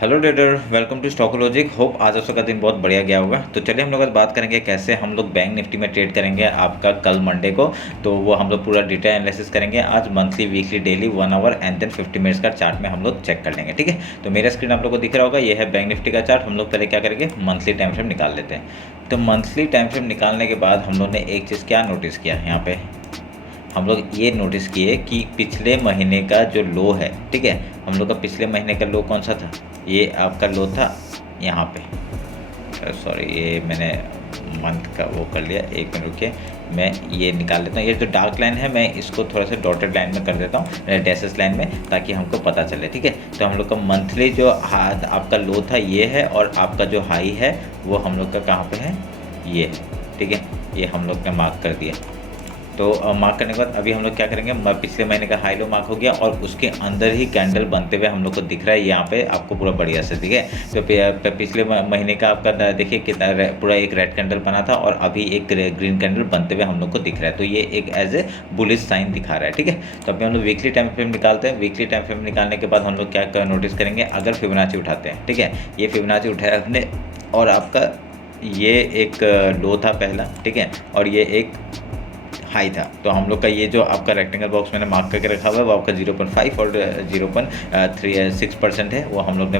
Hello trader, welcome to Stockologic. Hope आज आप सबका दिन बहुत बढ़िया गया होगा। तो चलिए हम लोग आज बात करेंगे कैसे हम लोग बैंक निफ्टी में ट्रेड करेंगे आपका कल मंडे को। तो वो हम लोग पूरा डिटेल एनालिसिस करेंगे आज, monthly, weekly, daily, 1 hour and then 50 minutes का चार्ट में हम लोग चेक कर लेंगे। ठीक है, तो मेरा स्क्रीन आप लोग को दिख रहा होगा, ये है बैंक निफ्टी का चार्ट। हम लोग पहले क्या करेंगे, मंथली टाइम फ्रेम निकाल लेते हैं। तो मंथली टाइम फ्रेम निकालने के बाद हम लोग ने एक चीज़ क्या नोटिस किया, यहाँ पे हम लोग ये नोटिस किए कि पिछले महीने का जो लो है, ठीक है, हम लोग का पिछले महीने का लो कौन सा था, ये आपका लो था यहाँ पे। सॉरी, ये मैंने मंथ का वो कर लिया, एक मिनट रुकिए, मैं ये निकाल लेता हूँ। ये जो डार्क लाइन है मैं इसको थोड़ा सा डॉटेड लाइन में कर देता हूँ, डैशेस लाइन में, ताकि हमको पता चले। ठीक है, तो हम लोग का मंथली जो आपका लो था ये है, और आपका जो हाई है वो हम लोग का कहाँ पे है, ये है। ठीक है, ये हम लोग ने मार्क कर दिया। तो मार्क करने के बाद अभी हम लोग क्या करेंगे, पिछले महीने का हाई लो मार्क हो गया और उसके अंदर ही कैंडल बनते हुए हम लोग को दिख रहा है यहाँ पे आपको पूरा बढ़िया से। ठीक है, तो पिछले महीने का आपका देखिए कितना पूरा एक रेड कैंडल बना था और अभी एक ग्रीन कैंडल बनते हुए हम लोग को दिख रहा है। तो ये एक एज ए बुलिश साइन दिखा रहा है। ठीक है, तो अभी हम लोग वीकली टाइम फ्रेम निकालते हैं। वीकली टाइम फ्रेम निकालने के बाद हम लोग क्या नोटिस करेंगे, अगर फिबोनाची उठाते हैं, ठीक है, ये फिबोनाची उठाया हमने और आपका ये एक लो था पहला, ठीक है, और ये एक हाई था। तो हम लोग का ये जो आपका रेक्टेंगल बॉक्स मैंने मार्क करके रखा हुआ है वो आपका 0.5 और 0.36% है, वो हम लोग ने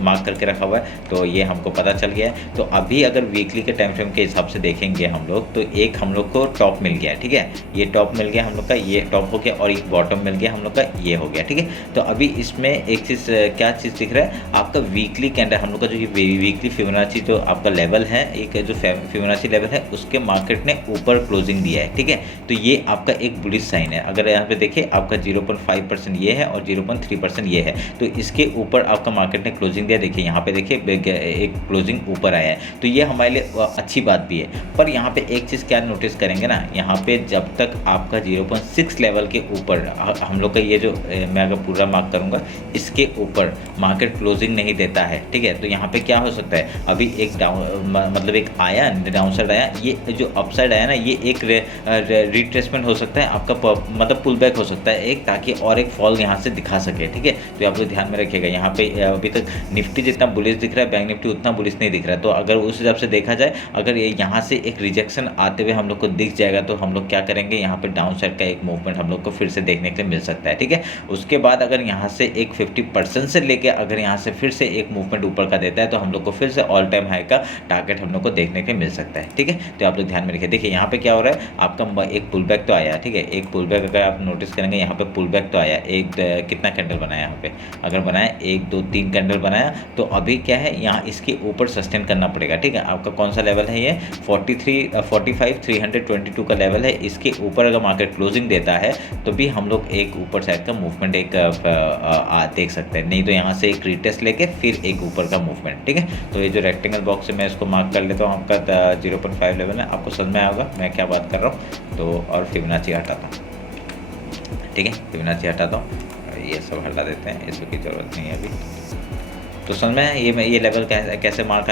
मार्क करके रखा हुआ है। तो ये हमको पता चल गया है। तो अभी अगर वीकली के टाइम फ्रेम के हिसाब से देखेंगे हम लोग, तो एक हम लोग को टॉप मिल गया है। ठीक है, ये टॉप मिल गया हम लोग का, ये टॉप हो गया, और एक बॉटम मिल गया हम लोग का, ये हो गया। ठीक है, तो अभी इसमें एक चीज़, क्या चीज़ दिख रहा है आपका, वीकली कैंडल हम लोग का, जो ये वीकली फिबोनाची जो आपका लेवल है, एक जो फिबोनाची लेवल है उसके मार्केट ने ऊपर क्लोजिंग दिया है। ठीक है, तो ये आपका एक बुलिश साइन है। अगर यहाँ पे देखिए आपका 0.5% ये है और 0.3% ये है, तो इसके ऊपर आपका मार्केट ने क्लोजिंग दिया। देखिए यहाँ पे देखिए एक क्लोजिंग ऊपर आया है, तो ये हमारे लिए अच्छी बात भी है। पर यहाँ पे एक चीज़ क्या नोटिस करेंगे ना, यहाँ पे जब तक आपका 0.6 लेवल के ऊपर हम लोग का ये जो मैं अगर पूरा मार्क करूँगा, इसके ऊपर मार्केट क्लोजिंग नहीं देता है, ठीक है, तो यहाँ पे क्या हो सकता है, अभी एक मतलब एक आया डाउन साइड आया, ये जो अप साइड आया ना, ये एक रिट्रेसमेंट हो सकता है आपका, मतलब पुल बैक हो सकता है एक, ताकि और एक फॉल यहाँ से दिखा सके। ठीक है, तो आप लोग ध्यान में रखिएगा। यहाँ पे अभी तक निफ्टी जितना बुलिश दिख रहा है, बैंक निफ्टी उतना बुलिश नहीं दिख रहा है। तो अगर उस हिसाब से देखा जाए, अगर ये यहाँ से एक रिजेक्शन आते हुए हम लोग को दिख जाएगा, तो हम लोग क्या करेंगे, यहाँ पे डाउन साइड का एक मूवमेंट हम लोग को फिर से देखने के लिए मिल सकता है। ठीक है, उसके बाद अगर यहाँ से एक 50% से लेके अगर यहाँ से फिर से एक मूवमेंट ऊपर का देता है, तो हम लोग को फिर से ऑल टाइम हाई का टारगेट हम लोग को देखने के लिए मिल सकता है। ठीक है, तो आप लोग ध्यान में रखिए। देखिए यहाँ पे क्या हो रहा है, आपका एक पुल बैक तो आया, ठीक है, एक पुल बैक अगर आप नोटिस करेंगे, यहाँ पे पुल बैक तो आया, एक कितना कैंडल बनाया यहाँ पे, अगर बनाया 1 2 3 कैंडल बनाया, तो अभी क्या है, यहाँ इसके ऊपर सस्टेन करना पड़ेगा। ठीक है, आपका कौन सा लेवल है, ये 45,322 का लेवल है। इसके ऊपर अगर मार्केट क्लोजिंग देता है तो भी हम लोग एक ऊपर साइड का मूवमेंट एक देख सकते हैं, नहीं तो यहाँ से एक रिटेस्ट लेके फिर एक ऊपर का मूवमेंट। ठीक है, तो ये जो रेक्टेंगल बॉक्स है मैं इसको मार्क कर लेता हूँ, आपका 0.5 लेवल है, आपको समझ में आएगा मैं क्या बात कर रहा हूँ। तो और फिबोनाची हटाता हूँ, ठीक है, फिबोनाची हटाता हूँ, ये सब हटा देते हैं, इसकी ज़रूरत नहीं है अभी। तो समझ में ये लेवल कैसे मार्क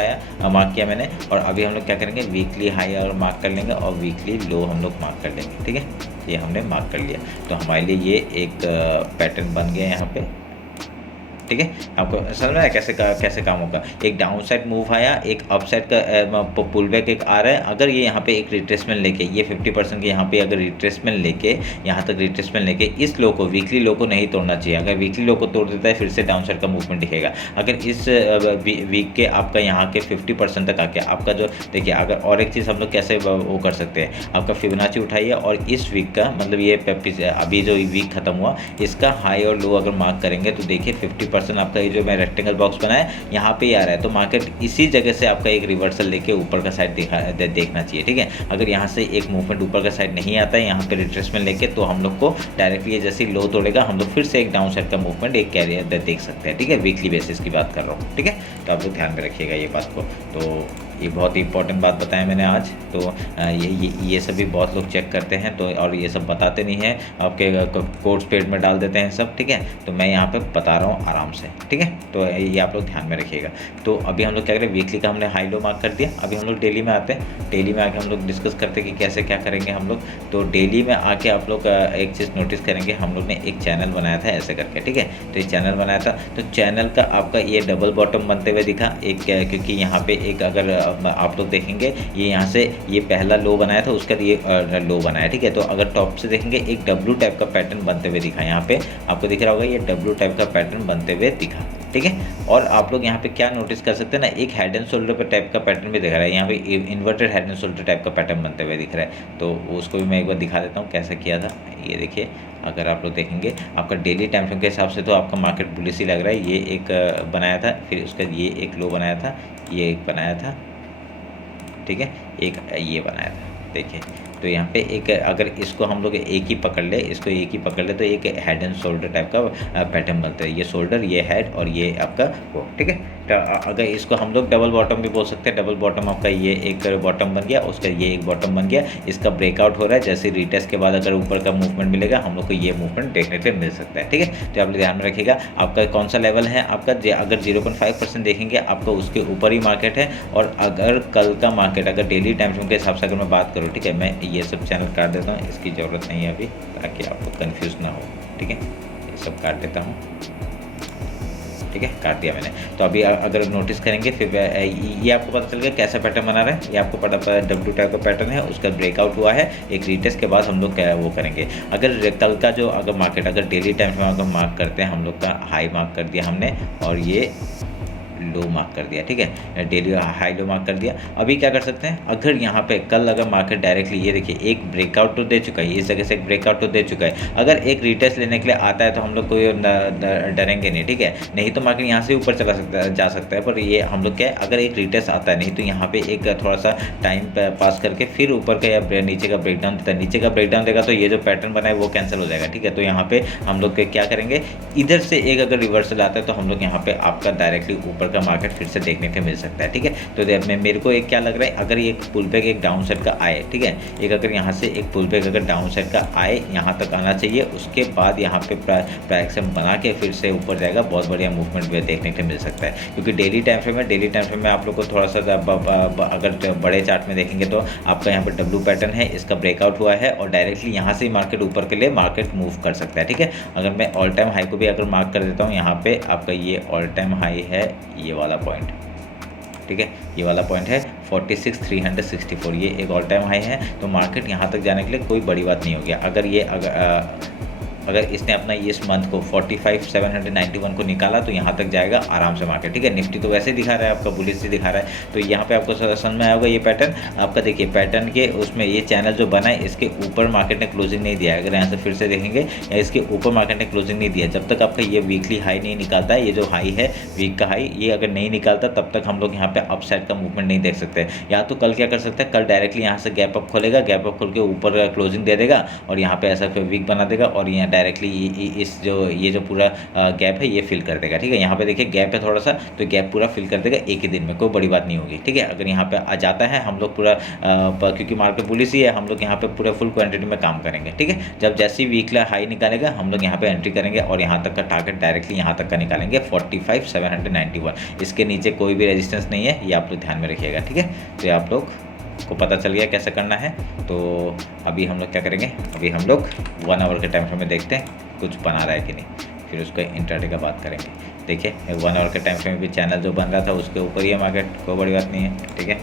किया मैंने। और अभी हम लोग क्या करेंगे, वीकली हाई और मार्क कर लेंगे और वीकली लो हम लोग मार्क कर लेंगे। ठीक है, ये हमने मार्क कर लिया, तो हमारे लिए ये एक पैटर्न बन गया यहाँ पे। ठीक है, आपको समझ में आया कैसे काम होगा। एक डाउन साइड मूव आया, एक अप साइड का पुल बैक एक आ रहा है। अगर ये यहाँ पे एक रिट्रेसमेंट लेके, ये 50% के यहाँ पे अगर रिट्रेसमेंट लेके, यहाँ तक रिट्रेसमेंट लेके इस लो को, वीकली लो को नहीं तोड़ना चाहिए। अगर वीकली लो को तोड़ देता है, फिर से डाउन साइड का मूवमेंट दिखेगा। अगर इस वीक के आपका यहाँ के 50% तक आके आपका जो, देखिए अगर और एक चीज़ हम लोग कैसे वो कर सकते हैं, आपका फिबोनाची उठाइए और इस वीक का, मतलब ये अभी जो वीक खत्म हुआ, इसका हाई और लो अगर मार्क करेंगे, तो देखिए 50% आपका ये जो मैं रेक्टेंगल बॉक्स बनाया यहाँ पे आ रहा है, तो मार्केट इसी जगह से आपका एक रिवर्सल लेके ऊपर का साइड देखना चाहिए। ठीक है, अगर यहाँ से एक मूवमेंट ऊपर का साइड नहीं आता है, यहाँ पे रिट्रेसमेंट लेके, तो हम लोग को डायरेक्टली जैसे लो तोड़ेगा, हम लोग फिर से एक डाउन साइड का मूवमेंट एक कैरियर देख सकते हैं। ठीक है, वीकली बेसिस की बात कर रहा हूँ। ठीक है, तो आप लोग ध्यान में रखिएगा ये बात को। तो ये बहुत ही इंपॉर्टेंट बात बताया मैंने आज। तो ये सभी बहुत लोग चेक करते हैं तो, और ये सब बताते नहीं हैं, आपके कोर्स पेड में डाल देते हैं सब, ठीक है। तो मैं यहाँ पे बता रहा हूँ आराम से, ठीक है। तो ये आप लोग ध्यान में रखिएगा। तो अभी हम लोग क्या करें, वीकली का हमने हाई लो मार्क कर दिया, अभी हम लोग डेली में आते हैं। डेली में आके हम लोग डिस्कस करते हैं कि कैसे क्या करेंगे हम लोग। तो डेली में आके आप लोग एक चीज़ नोटिस करेंगे, हम लोग ने एक चैनल बनाया था ऐसे करके, ठीक है। तो ये चैनल बनाया था, तो चैनल का आपका ये डबल बॉटम बनते हुए दिखा एक, क्योंकि यहाँ पे एक अगर आप लोग देखेंगे ये यहाँ से ये पहला लो बनाया था, उसका ये लो बनाया, ठीक है। तो अगर टॉप से देखेंगे एक डब्ल्यू टाइप का पैटर्न बनते हुए दिखा, यहाँ पे आपको दिख रहा होगा ये डब्ल्यू टाइप का पैटर्न बनते हुए दिखा, ठीक है। और आप लोग यहाँ पे क्या नोटिस कर सकते हैं ना, एक हेड एंड शोल्डर पे टाइप का पैटर्न भी दिख रहा है, यहाँ पे inverted head and shoulder type का पैटर्न बनते हुए दिख रहा है। तो उसको भी मैं एक बार दिखा देता हूँ कैसे किया था। ये देखिए, अगर आप लोग देखेंगे आपका डेली टाइम फ्रेम के हिसाब से तो आपका मार्केट बुलिश ही लग रहा है। ये एक बनाया था, फिर उसका ये एक लो बनाया था, ये एक बनाया था, ठीक है, एक ये बनाया था, देखिए। तो यहाँ पे एक अगर इसको हम लोग एक ही पकड़ ले, इसको एक ही पकड़ ले तो एक हेड एंड शोल्डर टाइप का पैटर्न बनता है। ये शोल्डर, ये हेड और ये आपका वो, ठीक है। तो अगर इसको हम लोग डबल बॉटम भी बोल सकते हैं। डबल बॉटम आपका ये एक बॉटम बन गया, उसका ये एक बॉटम बन गया, इसका ब्रेकआउट हो रहा है। जैसे रिटेस्ट के बाद अगर ऊपर का मूवमेंट मिलेगा हम लोग को ये मूवमेंट देखने को मिल सकता है, ठीक है। तो आप ध्यान में रखिएगा आपका कौन सा लेवल है आपका। अगर 0.5% देखेंगे आपका उसके ऊपर ही मार्केट है। और अगर कल का मार्केट अगर डेली टाइम फ्रेम के हिसाब से अगर मैं बात करूँ, ठीक है, मैं ये सब चैनल काट देता हूँ, इसकी ज़रूरत नहीं है अभी, ताकि आपको कंफ्यूज ना हो, ठीक है। ये सब काट देता हूँ, ठीक है, काट दिया मैंने। तो अभी अगर नोटिस करेंगे फिर ये आपको पता चल गया कैसा पैटर्न बना रहा है। ये आपको पता डब्ल्यू टाइप का पैटर्न है, उसका ब्रेकआउट हुआ है। एक रीटेस्ट के बाद हम लोग क्या वो करेंगे। अगर कल का जो अगर मार्केट अगर डेली टाइम में अगर मार्क करते हैं, हम लोग का हाई मार्क कर दिया हमने और ये लो मार्क कर दिया, ठीक है, डेली हाई लो मार्क कर दिया। अभी क्या कर सकते हैं, अगर यहाँ पे कल अगर मार्केट डायरेक्टली ये देखिए एक ब्रेकआउट तो दे चुका है, इस जगह से एक ब्रेकआउट तो दे चुका है। अगर एक रिटेस्ट लेने के लिए आता है तो हम लोग कोई डरेंगे नहीं, ठीक है। नहीं तो मार्केट यहाँ से ऊपर चला सकता है, जा सकता है। पर ये हम लोग क्या है, अगर एक रिटेस्ट आता है, नहीं तो यहाँ पे एक थोड़ा सा टाइम पास करके फिर ऊपर का या नीचे का ब्रेकडाउन देता है। नीचे का ब्रेकडाउन देगा तो ये जो पैटर्न बना है वो कैंसिल हो जाएगा, ठीक है। तो यहाँ पे हम लोग क्या करेंगे, इधर से एक अगर रिवर्सल आता है तो हम लोग यहाँ पे आपका डायरेक्टली ऊपर का मार्केट फिर से देखने को मिल सकता है, ठीक है। तो मेरे को एक क्या लग रहा है, अगर ये एक पुल बैक एक डाउन साइड का आए, ठीक है, एक अगर यहाँ से एक पुल बैक अगर डाउन साइड का आए, यहाँ तक आना चाहिए। उसके बाद यहाँ पे प्राइक्शन बना के फिर से ऊपर जाएगा, बहुत बढ़िया मूवमेंट भी देखने को मिल सकता है। क्योंकि डेली टाइम फ्रेम में आप लोग को थोड़ा सा अगर बड़े चार्ट में देखेंगे तो आपका यहाँ पर डब्ल्यू पैटर्न है, इसका ब्रेकआउट हुआ है और डायरेक्टली यहाँ से मार्केट ऊपर के लिए मार्केट मूव कर सकता है, ठीक है। अगर मैं ऑल टाइम हाई को भी अगर मार्क कर देता हूँ, यहाँ पे आपका ये ऑल टाइम हाई है, ये वाला पॉइंट, ठीक है, ये वाला पॉइंट है 46,364, ये एक ऑल टाइम हाई है। तो मार्केट यहाँ तक जाने के लिए कोई बड़ी बात नहीं होगी। अगर ये अगर इसने अपना इस मंथ को 45,791 को निकाला तो यहाँ तक जाएगा आराम से मार्केट, ठीक है। निफ्टी तो वैसे दिखा रहा है आपका, बुलिश ही दिखा रहा है। तो यहाँ पे आपको समझ में आया होगा ये पैटर्न आपका। देखिए पैटर्न के उसमें ये चैनल जो बना है, इसके ऊपर मार्केट ने क्लोजिंग नहीं दिया है। अगर यहाँ से फिर से देखेंगे, या इसके ऊपर मार्केट ने क्लोजिंग नहीं दिया, जब तक आपका ये वीकली हाई नहीं निकालता है, ये जो हाई है वीक का हाई, ये अगर नहीं निकालता तब तक हम लोग यहाँ पे अप साइड का मूवमेंट नहीं देख सकते। या तो कल क्या कर सकते हैं, कल डायरेक्टली यहाँ से गैप अप खोलेगा, गैप अप खोल के ऊपर क्लोजिंग दे देगा और यहाँ पे ऐसा वीक बना देगा और यहाँ डायरेक्टली इस ये जो पूरा गैप है ये फिल कर देगा, ठीक है। यहाँ पे देखिए गैप है थोड़ा सा, तो गैप पूरा फिल कर देगा एक ही दिन में, कोई बड़ी बात नहीं होगी, ठीक है। अगर यहाँ पे आ जाता है हम लोग पूरा क्योंकि मार्केट बुलिश ही है, हम लोग यहाँ पे पूरे फुल क्वांटिटी में काम करेंगे, ठीक है। जब जैसी वीकली हाई निकालेगा हम लोग यहाँ पे एंट्री करेंगे और यहाँ तक का टारगेट डायरेक्टली यहाँ तक का निकालेंगे 45,791। इसके नीचे कोई भी रेजिस्टेंस नहीं है, ये आप लोग ध्यान में रखिएगा, ठीक है। तो आप लोग को पता चल गया कैसे करना है। तो अभी हम लोग क्या करेंगे, अभी हम लोग 1 आवर के टाइम फ्रेम में देखते हैं कुछ बना रहा है कि नहीं, फिर उसका इंट्राडे का बात करेंगे। देखिए 1 आवर के टाइम फ्रेम में भी चैनल जो बन रहा था उसके ऊपर ही है मार्केट, कोई बड़ी बात नहीं है, ठीक है।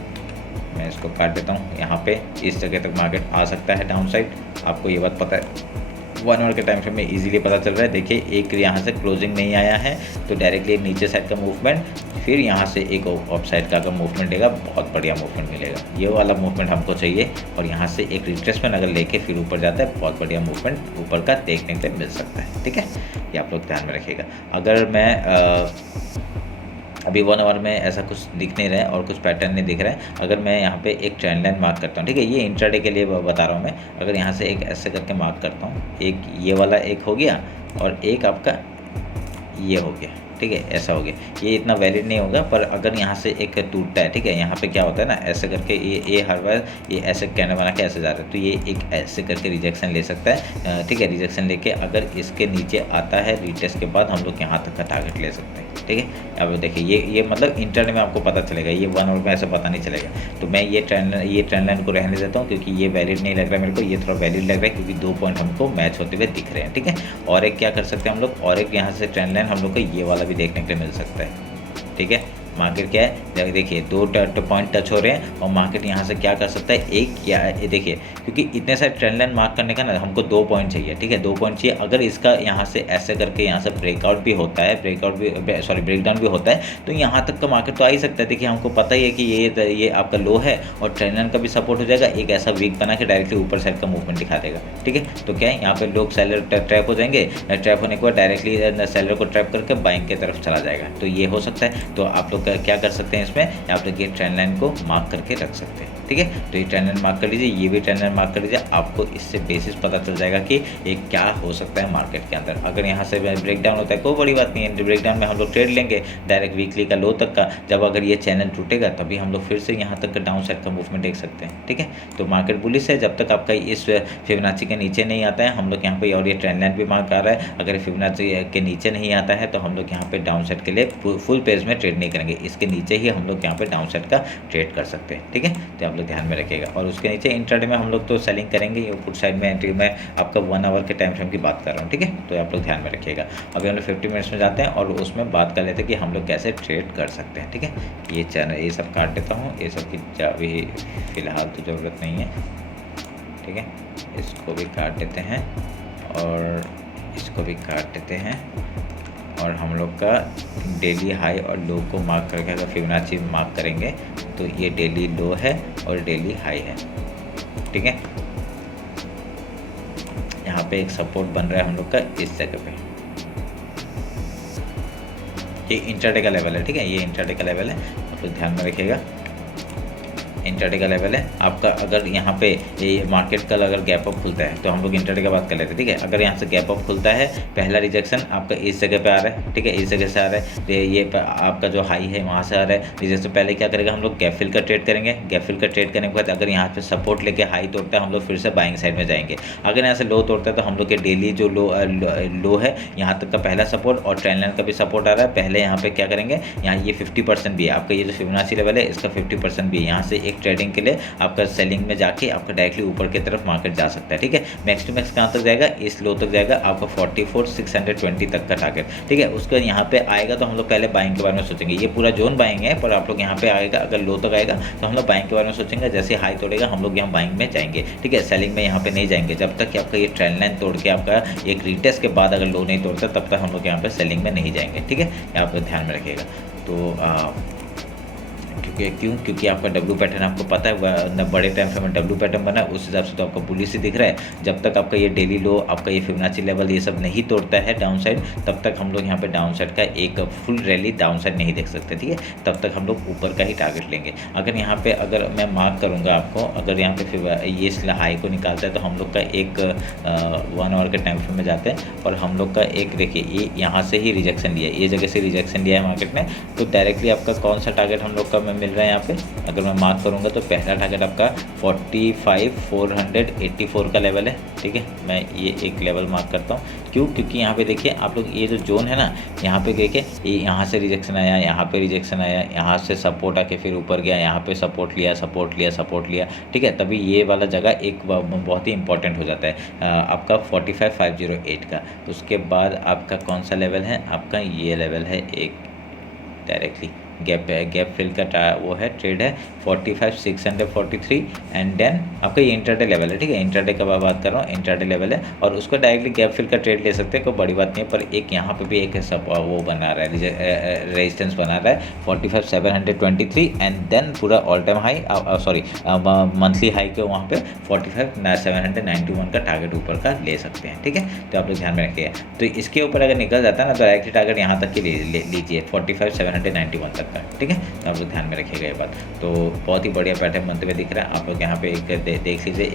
मैं इसको काट देता हूँ। यहाँ पे इस जगह तक मार्केट आ सकता है डाउन साइड, आपको ये बात पता है। 1 आवर के टाइम फ्रेम में इजीली पता चल रहा है। देखिए एक यहाँ से क्लोजिंग नहीं आया है तो डायरेक्टली एक नीचे साइड का मूवमेंट, फिर यहाँ से एक ऑफ साइड का अगर मूवमेंट देगा, बहुत बढ़िया मूवमेंट मिलेगा। ये वाला मूवमेंट हमको चाहिए और यहाँ से एक रिट्रेसमेंट अगर लेके फिर ऊपर जाता है, बहुत बढ़िया मूवमेंट ऊपर का देखने के लिए मिल सकता है, ठीक है। ये आप लोग ध्यान में रखिएगा। अगर मैं अभी 1 आवर में ऐसा कुछ दिख नहीं रहा है और कुछ पैटर्न नहीं दिख रहा है। अगर मैं यहाँ पे एक ट्रेंड लाइन मार्क करता हूँ, ठीक है, ये इंट्राडे के लिए बता रहा हूँ मैं। अगर यहाँ से एक ऐसे करके मार्क करता हूँ, एक ये वाला एक हो गया और एक आपका ये हो गया, ठीक है, ऐसा हो गया। ये इतना वैलिड नहीं होगा, पर अगर यहाँ से एक टूटता है, ठीक है, यहाँ पे क्या होता है ना, ऐसे करके ये हर बार ये ऐसे कैंडल बना के ऐसे जा रहा है, तो ये एक ऐसे करके रिजेक्शन ले सकता है, ठीक है। रिजेक्शन लेके अगर इसके नीचे आता है रीटेस्ट के बाद हम लोग यहाँ तक का टारगेट ले सकते हैं, ठीक है। अब देखिए ये मतलब इंटरडे में आपको पता चलेगा, ये 1 आवर में ऐसा पता नहीं चलेगा। तो मैं ये ट्रेंड लाइन को रहने देता हूँ, क्योंकि ये वैलिड नहीं लग रहा है मेरे को, ये थोड़ा वैलिड लग रहा है क्योंकि 2 पॉइंट हमको मैच होते हुए दिख रहे हैं, ठीक है। और एक क्या कर सकते हैं हम लोग, और एक यहाँ से ट्रेंड लाइन हम लोग को ये वाला भी देखने के लिए मिल सकता है, ठीक है। मार्केट क्या है, देखिए 2 पॉइंट टच हो रहे हैं और मार्केट यहाँ से क्या कर सकता है, एक क्या है, देखिए क्योंकि इतने सारे ट्रेंड लाइन मार्क करने का ना हमको 2 पॉइंट चाहिए, ठीक है, 2 पॉइंट चाहिए। अगर इसका यहाँ से ऐसे करके यहाँ से ब्रेकआउट भी होता है, ब्रेकडाउन भी होता है, तो यहाँ तक का मार्केट तो आ ही सकता है। देखिए हमको पता ही है कि ये आपका लो है और ट्रेंड लाइन का भी सपोर्ट हो जाएगा, एक ऐसा वीक बना के डायरेक्टली ऊपर साइड का मूवमेंट दिखा देगा, ठीक है। तो क्या है, यहाँ पे लोग सेलर ट्रैप हो जाएंगे, ट्रैप होने के बाद डायरेक्टली सेलर को ट्रैप करके बाइंग की तरफ चला जाएगा, तो ये हो सकता है। तो आप लोग क्या कर सकते हैं, इसमें आप लोग ये ट्रेंड लाइन को मार्क करके रख सकते हैं, ठीक है। तो ये ट्रेंड लाइन मार्क कर लीजिए, ये भी ट्रेंड लाइन मार्क कर लीजिए, आपको इससे बेसिस पता चल जाएगा कि ये क्या हो सकता है मार्केट के अंदर। अगर यहाँ से ब्रेकडाउन होता है कोई बड़ी बात नहीं है, ब्रेकडाउन में हम लोग ट्रेड लेंगे डायरेक्ट वीकली का लो तक का, जब अगर ये चैनल टूटेगा तभी हम लोग फिर से यहाँ तक का डाउन साइड का मूवमेंट देख सकते हैं, ठीक है। तो मार्केट बुलिश है जब तक आपका इस फिबोनाची के नीचे नहीं आता है, हम लोग यहाँ पे, और ये ट्रेंड लाइन भी मार्क आ रहा है, अगर फिबोनाची के नीचे नहीं आता है तो हम लोग यहाँ पे डाउन साइड के लिए फुल पेज में ट्रेड नहीं करेंगे, इसके नीचे ही हम लोग यहाँ पे डाउन साइड का ट्रेड कर सकते हैं, ठीक है। तो आप लोग ध्यान में रखिएगा। और उसके नीचे इंट्राडे में हम लोग तो सेलिंग करेंगे, पुट साइड में एंट्री में आपका 1 आवर के टाइम फ्रेम की बात कर रहा हूँ, ठीक है। तो आप लोग ध्यान में रखिएगा। अभी हम लोग 50 मिनट्स में जाते हैं और उसमें बात कर लेते हैं कि हम लोग कैसे ट्रेड कर सकते हैं, ठीक है। ये चैनल ये सब काट देता हूँ, ये सब की अभी फ़िलहाल तो ज़रूरत नहीं है, ठीक है। इसको भी काट देते हैं और इसको भी काट देते हैं, और हम लोग का डेली हाई और लो को मार्क करके अगर फिबोनाची मार्क करेंगे तो ये डेली लो है और डेली हाई है, ठीक है। यहाँ पे एक सपोर्ट बन रहा है हम लोग का इस जगह पे, ये इंट्राडे का लेवल है, ठीक है। ये इंट्राडे का लेवल है, तो ध्यान में रखिएगा। इंट्राडे का लेवल है आपका। अगर यहाँ पे ये मार्केट का अगर गैप अप खुलता है तो हम लोग इंट्राडे का बात कर लेते हैं, ठीक है। अगर यहाँ से गैप अप खुलता है, पहला रिजेक्शन आपका इस जगह पे आ रहा है, ठीक है, इस जगह से आ रहा है, तो ये आपका जो हाई है वहाँ से आ रहा है। रिजेक्शन पहले क्या करेगा, हम लोग गैप फिल का ट्रेड करेंगे। गैप फिल का ट्रेड करने के बाद अगर यहाँ पे सपोर्ट लेके हाई तोड़ता है, हम लोग फिर से बाइंग साइड में जाएंगे। अगर यहाँ से लो तोड़ता है तो हम लोग के डेली जो लो है यहाँ तक का पहला सपोर्ट और ट्रेंड लाइन का भी सपोर्ट आ रहा है। पहले यहाँ पे क्या करेंगे, यहाँ ये 50% भी है आपका, ये जो फिबोनाची लेवल है इसका 50% भी है। यहाँ से एक ट्रेडिंग के लिए आपका सेलिंग में जाके आपका डायरेक्टली ऊपर की तरफ मार्केट जा सकता है, ठीक है। मैक्स टू मैक्स कहाँ तक जाएगा, इस लो तक जाएगा आपका 44,620 तक का टारगेट, ठीक है। उसके यहाँ पे आएगा तो हम लोग पहले बाइंग के बारे में सोचेंगे। ये पूरा जोन बाइंग है, पर आप लोग यहाँ पे आएगा, अगर लो तक आएगा तो हम लोग बाइंग के बारे में सोचेंगे। जैसे हाई तोड़ेगा हम लोग यहाँ बाइंग में जाएंगे, ठीक है। सेलिंग में यहाँ पे नहीं जाएंगे जब तक कि आपका ये ट्रेंड लाइन तोड़ के आपका एक रीटेस्ट के बाद अगर लो नहीं तोड़ता तब तक हम लोग यहाँ पे सेलिंग में नहीं जाएंगे, ठीक है। यहाँ पर ध्यान में रखिएगा। तो क्योंकि आपका डब्ल्यू पैटर्न आपको पता है, बड़े टाइम फ्रेम में डब्ल्यू पैटर्न बना है, उस हिसाब से तो आपका बुलिश ही दिख रहा है। जब तक आपका ये डेली लो, आपका ये फिबोनाची लेवल ये सब नहीं तोड़ता है डाउन साइड, तब तक हम लोग यहाँ पे डाउन साइड का एक फुल रैली डाउन साइड नहीं देख सकते, ठीक है। तब तक हम लोग ऊपर का ही टारगेट लेंगे। अगर यहाँ पे अगर मैं मार्क करूँगा आपको, अगर यहाँ पे ये हाई को निकालता है तो हम लोग का एक 1 आवर के टाइम फ्रेम में जाते हैं और हम लोग का एक देखिए ये यहाँ से ही रिजेक्शन लिया है, ये जगह से रिजेक्शन लिया है मार्केट ने, तो डायरेक्टली आपका कौन सा टारगेट हम लोग का मिल रहा है यहाँ पे। अगर मैं मार्क करूंगा तो पहला टारगेट आपका 45,484 का लेवल है, ठीक है। मैं ये एक लेवल मार्क करता हूँ, क्योंकि यहाँ पे देखिए आप लोग, ये जो जोन है ना, यहाँ पे देखिए ये यहाँ से रिजेक्शन आया, यहाँ पे रिजेक्शन आया, यहाँ से सपोर्ट आके फिर ऊपर गया, यहाँ पे सपोर्ट लिया, ठीक है। तभी ये वाला जगह एक बहुत ही इंपॉर्टेंट हो जाता है आपका 45,508 का। उसके बाद आपका कौन सा लेवल है, आपका ये लेवल है एक डायरेक्टली गैप फिल का वो है ट्रेड है 45,643 एंड देन आपका ये इंट्राडे लेवल है, ठीक है। इंट्राडे का बात कर रहा हूँ, इंट्राडे लेवल है और उसको डायरेक्टली गैप फिल का ट्रेड ले सकते हैं, कोई बड़ी बात नहीं है। पर एक यहाँ पे भी एक सब वो बना रहा है, रेजिस्टेंस बना रहा है 45,723 एंड देन पूरा all time high, sorry monthly high के वहाँ पे 45,791 का टारगेट ऊपर का ले सकते हैं, ठीक है। तो आप लोग ध्यान में रखिएगा। तो इसके ऊपर अगर निकल जाता है ना तो डायरेक्टली टारगेट यहाँ तक के लीजिए 45,791 तक। तक का, ठीक है। तो आप लोग ध्यान में रखिएगा ये बात। तो बहुत ही बढ़िया पैटर्न बनते हुए दिख रहा है। आप लोग यहाँ पे एक देख लीजिए,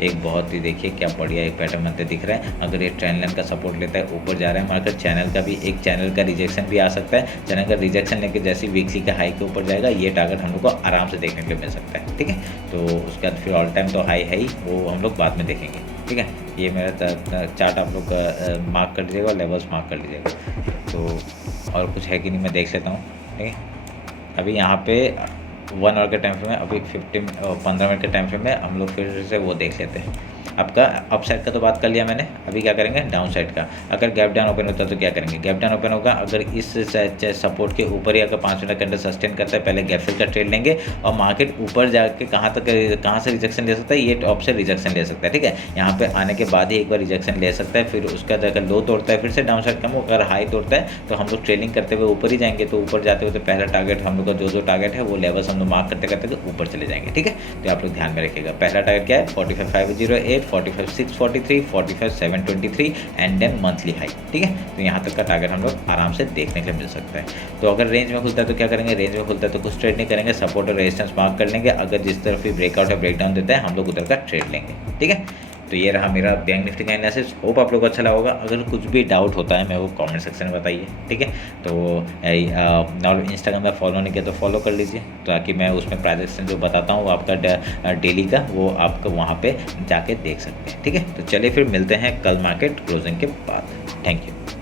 एक बहुत ही देखिए क्या बढ़िया एक पैटर्न बनते दिख रहा है। अगर ये ट्रेंड लाइन का सपोर्ट लेता है ऊपर जा रहा है मार्केट, चैनल का भी एक चैनल का रिजेक्शन भी आ सकता है। चैनल का रिजेक्शन लेके जैसे वीकली का हाई के ऊपर जाएगा, ये टारगेट हम लोग को आराम से देखने के लिए मिल सकता है, ठीक है। तो उसके बाद फिर ऑल टाइम तो हाई है ही, वो हम लोग बाद में देखेंगे, ठीक है। ये मेरा चार्ट आप लोग मार्क कर लीजिएगा, लेवल्स मार्क कर लीजिएगा। तो और कुछ है कि नहीं मैं देख लेता हूँ, ठीक है। अभी यहाँ पे 1 आवर के टाइम फ्रेम में, अभी 15 मिनट के टाइम फ्रेम में हम लोग फिर से वो देख लेते हैं। आपका अप साइड का तो बात कर लिया मैंने, अभी क्या करेंगे डाउन साइड का। अगर गैप डाउन ओपन होता है तो क्या करेंगे, गैप डाउन ओपन होगा, अगर इस सपोर्ट के ऊपर ही अगर 5 मिनट के अंदर सस्टेन करता है, पहले गैप फिल का ट्रेड लेंगे और मार्केट ऊपर जाके कहाँ से रिजेक्शन ले सकता है, ये टॉप से रिजेक्शन ले सकता है, ठीक है। यहाँ पे आने के बाद ही एक बार रिजेक्शन ले सकता है, फिर उसका अगर लो तोड़ता है फिर से डाउन साइड कम, अगर हाई तोड़ता है तो हम लोग ट्रेलिंग करते हुए ऊपर ही जाएंगे। तो ऊपर जाते हुए तो पहला टारगेट हम लोग का जो टारगेट है वो लेवल्स हम लोग मार्क करते करते तो ऊपर चले जाएंगे, ठीक है। तो आप लोग ध्यान में रखिएगा, पहला टारगेट क्या है 45,508, 45,643, 45,723 एंड देन मंथली हाई, ठीक है। तो यहाँ तक का टारगेट हम लोग आराम से देखने के लिए मिल सकता है। तो अगर रेंज में खुलता है तो क्या करेंगे, रेंज में खुलता है तो कुछ ट्रेड नहीं करेंगे, सपोर्ट और रेजिस्टेंस मार्क कर लेंगे, अगर जिस तरफ भी ब्रेकआउट या ब्रेकडाउन देता है हम लोग उधर का ट्रेड लेंगे, ठीक है। तो ये रहा मेरा बैंक निफ्टी का एनालिसिस। होप आप लोग को अच्छा लगा होगा। अगर कुछ भी डाउट होता है मैं वो कमेंट सेक्शन में बताइए, ठीक है। तो और इंस्टाग्राम में फॉलो नहीं किया तो फॉलो कर लीजिए, ताकि मैं उसमें प्राइजेक्शन जो बताता हूँ वो आपका डेली का वो आपको वहाँ पे जाके देख सकते हैं, ठीक है। तो चलिए फिर मिलते हैं कल मार्केट क्लोजिंग के बाद। Thank you.